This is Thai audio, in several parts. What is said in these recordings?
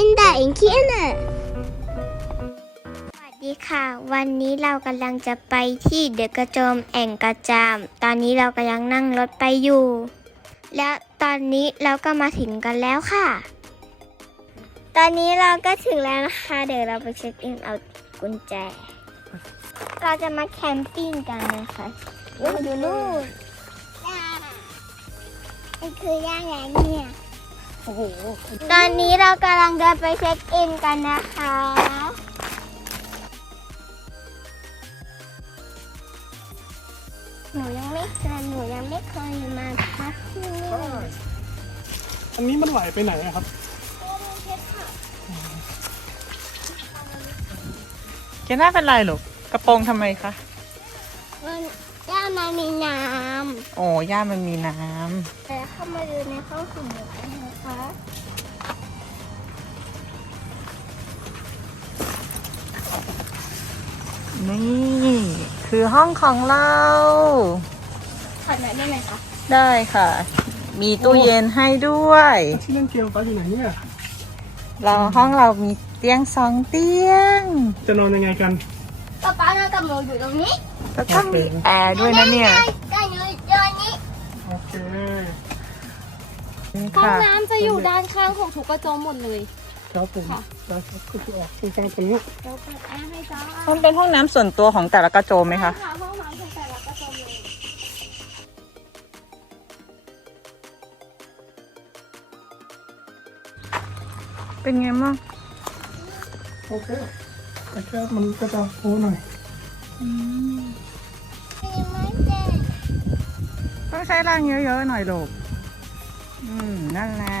in the in k i n e สวัสดีค่ะ วันนี้เรากำลังจะไปที่เดอะกระโจมแอ่งกระจาม ตอนนี้เรากำลังนั่งรถไปอยู่ และตอนนี้เราก็มาถึงกันแล้วค่ะ ตอนนี้เราก็ถึงแล้วนะคะ เดี๋ยวเราไปเช็คอินเอากุญแจ เราจะมาแคมปิ้งกันนะคะดูดูนู่นนี่คือย่างไรเนี่ย โอ้โหตอนนี้เรากำลังเดินไปเช็คอินกันนะคะหนูยังไม่เคยหนูยังไม่เคยมาพักที่นี่อันนี้มันไหลไปไหนอะครับเกน่าเป็นไรลูกกระโปรงทำไมคะมันย่า มามีน้โอ้ย่ามันมีน้ำแต่เข้ามาดูในห้องสมุดกันนะคะำนี่คือห้องของเรา ขอหน่อยได้ไหมคะได้ค่ะ มีตู้เย็นให้ด้วย ที่เล่นเกมฟ้าอยู่ไหนเนี่ย เราห้องเรามีเตียงสองเตียง จะนอนยังไงกัน ป๊าป๊าเรากับหนูอยู่ตรงนี้ แล้วก็มีแอร์ด้วยนะเนี่ยก็อยู่ตรงนี้โอเคห้องค่ะน้ำจะอยู่ด้านข้างของทุกกระโจมหมดเลย ครับผมค่ะ แล้วก็คือออกตรงกลางตรงนี้เดี๋ยวเปิดแอร์ให้จ้ามันเป็นห้องน้ำส่วนตัวของแต่ละกระโจมไหมคะค่ะห้องน้ำเป็นแต่ละกระโจมเลยเป็นไงบ้างโอเคแต่แค่มันก็จะโค้หน่อย ต้องใช้แรงเยอะๆหน่อยลูกอืมนั่นแหละ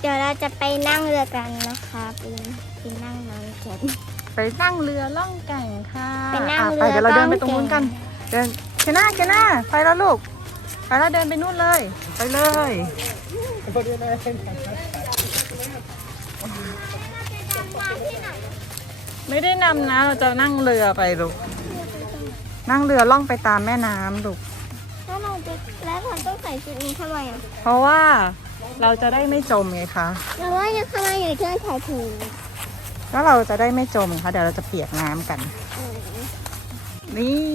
เดี๋ยวเราจะไปนั่งเรือกันนะคะไปไปนั่งน้ำแข็งไปนั่งเรือล่องแก่งค่ะไปนั่งะเรือเดี๋ยวเราเดินไปล่ตองรงนู้นแก่กันงเดินเกน่าเกน่าไปแล้วลูกไปแล้วเดินไปนู่นเลย ไปเลย ไม่ได้นำนะ เราจะนั่งเรือไปลูก นั่งเรือล่องไปตามแม่น้ำลูก แล้วเราจะแล้วเราต้องใส่ชุดนี้ทำไมอะเพราะว่าเราจะได้ไม่จมไงคะเราว่าจะทำไมอยู่เชื่อถ่ายถูกแล้วเราจะได้ไม่จมค่ะเดี๋ยวเราจะเปียกน้ำกัน นี่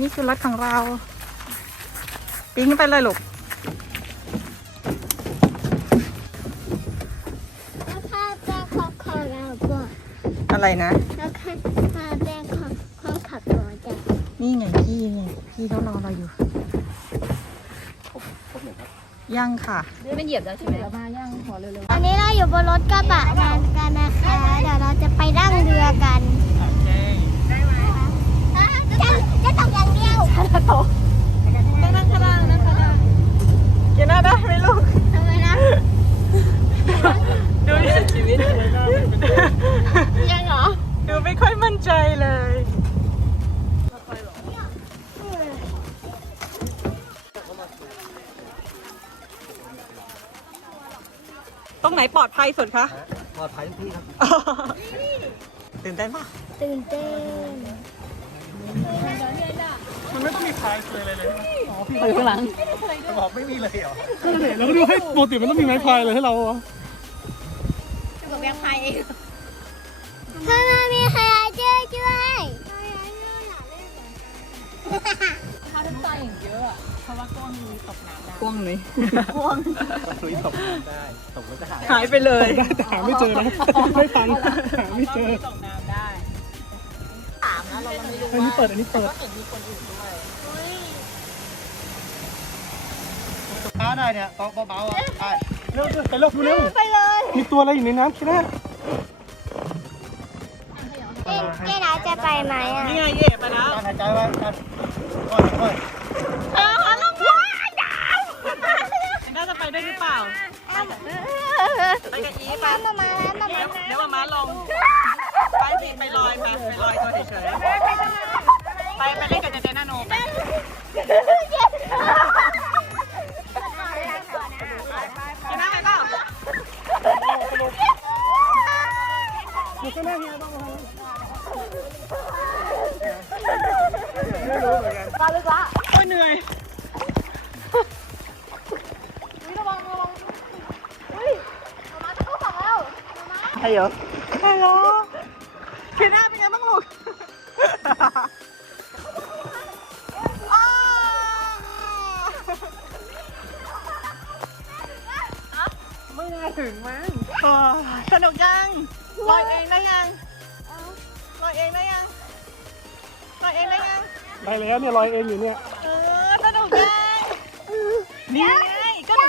นี่คือรถของเราปีนขึ้นไปเลยลูก อะไรนะแล้วค่าค่าแจ้งข้อข้อขับก่อนจ้ะนี่ไงพี่ไงพี่เขารอเราอยู่ ยังค่ะ ไม่เหยียบแล้วใช่ไหมมาย่างขอเร็วตอนนี้เราอยู่บนรถกระบะกันกันนะคะเดี๋ยวเราจะไปนั่งเรือกัน จะจะตกอย่างเดียวนั่งข้างล่างนั่งข้างล่าง เกน่าได้ไหมลูก ทำไมนะ ดูดิชีวิต ยังเหรอ ดูไม่ค่อยมั่นใจเลย ตรงไหนปลอดภัยสุดคะ ปลอดภัยทุกที่ครับตื่นเต้นปะตื่นเต้นมันไม่ต้องมีพายเลยเลยเลยอ๋อพี่ไปข้างหลังบอกไม่มีเลยเหรอแล้วก็ดูให้ปกติมันต้องมีไม้พายเลยให้เราอะถ้าไม่มีใครช่วยช่วยถ้าน้ำตา อย่างเยอะอะเพราะว่าก้อนมีตกน้ำได้พ่วงนี้ลุยตกได้ตกมันจะหายหายไปเลยได้แต่หาไม่เจอนะไม่ทันหาไม่เจอตกน้ำได้ถามนะเราไม่รู้อันนี้เปิดอันนี้เปิดเห็นมีคนอื่นด้วยช้าได้เนี่ยเบาเบาๆอะได้เร็วไปเร็วเร็วไปเลยมีตัวอะไรอยู่ในน้ำคิดว่าเอ๊ะเจ๊เราจะไปไหมอะนี่ไงเย่ไปแล้วการหายใจไว้กันค่อยค่อยน่ ไปกับอีฟมามามาแล้วมามาเดี๋ยวมาม้าลงไปสิไปลอยไปไปลอยตัวเฉยๆไปไปเล่นกับเจเจนาโนไปกินน้ำไปเปล่าอยู่ข้างหน้าเฮียต้องมาโอ้ยเหนื่อย ฮัลโหลฮัลโหลเพียน่าเป็นไงบ้างลูกอ้าวไม่น่าถึงมั้งเออสนุกยังลอยเองได้ยังลอยเองได้ยังลอยเองได้ยังได้แล้วเนี่ยลอยเองอยู่เนี่ยเออสนุกยังนี่ไงก็หนู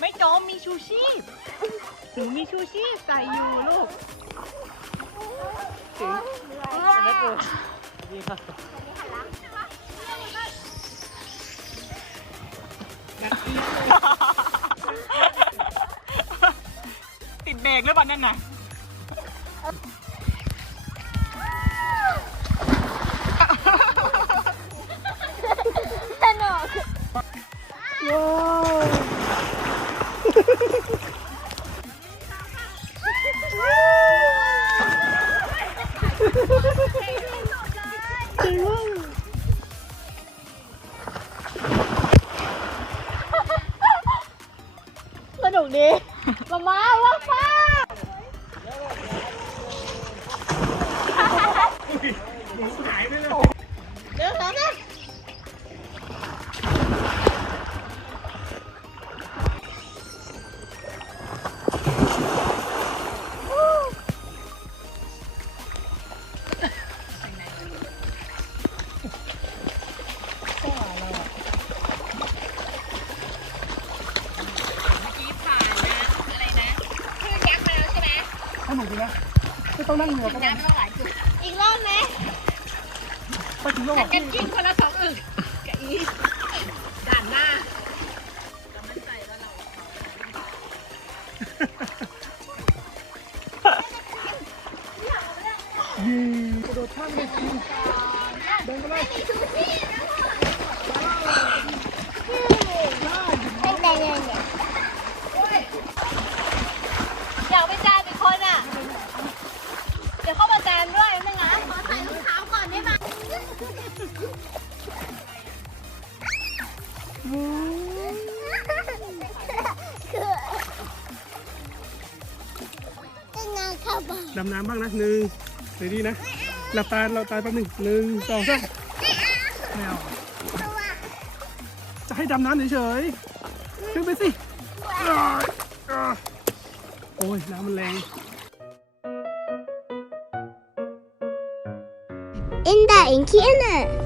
ไม่จมมีชูชีพ หนูมีชูชีพใส่อยู่ลูกถึงเห็นไหมปูติดเบรกหรือเปล่านั่นน่ะสนุกสนุ ก ต้องนั่งเรือก็ได้อีกรอบไหมไปถึงระหว่างที่กินคนละสองอึกกับอีด่านหน้ายิงกระโดดข้ามไปทีเดินไปเลย เป็นไงครับดำน้ำบ้างนะหนึ่งเดี๋ยวดีนะ หลับตาเราตาแป๊บหนึ่งหนึ่งสองสามไม่เอาจะให้ดำน้ำเฉยๆขึ้นไปสิอ่าอ่าโอ้ยน้ำมันแรง In der Inkiene.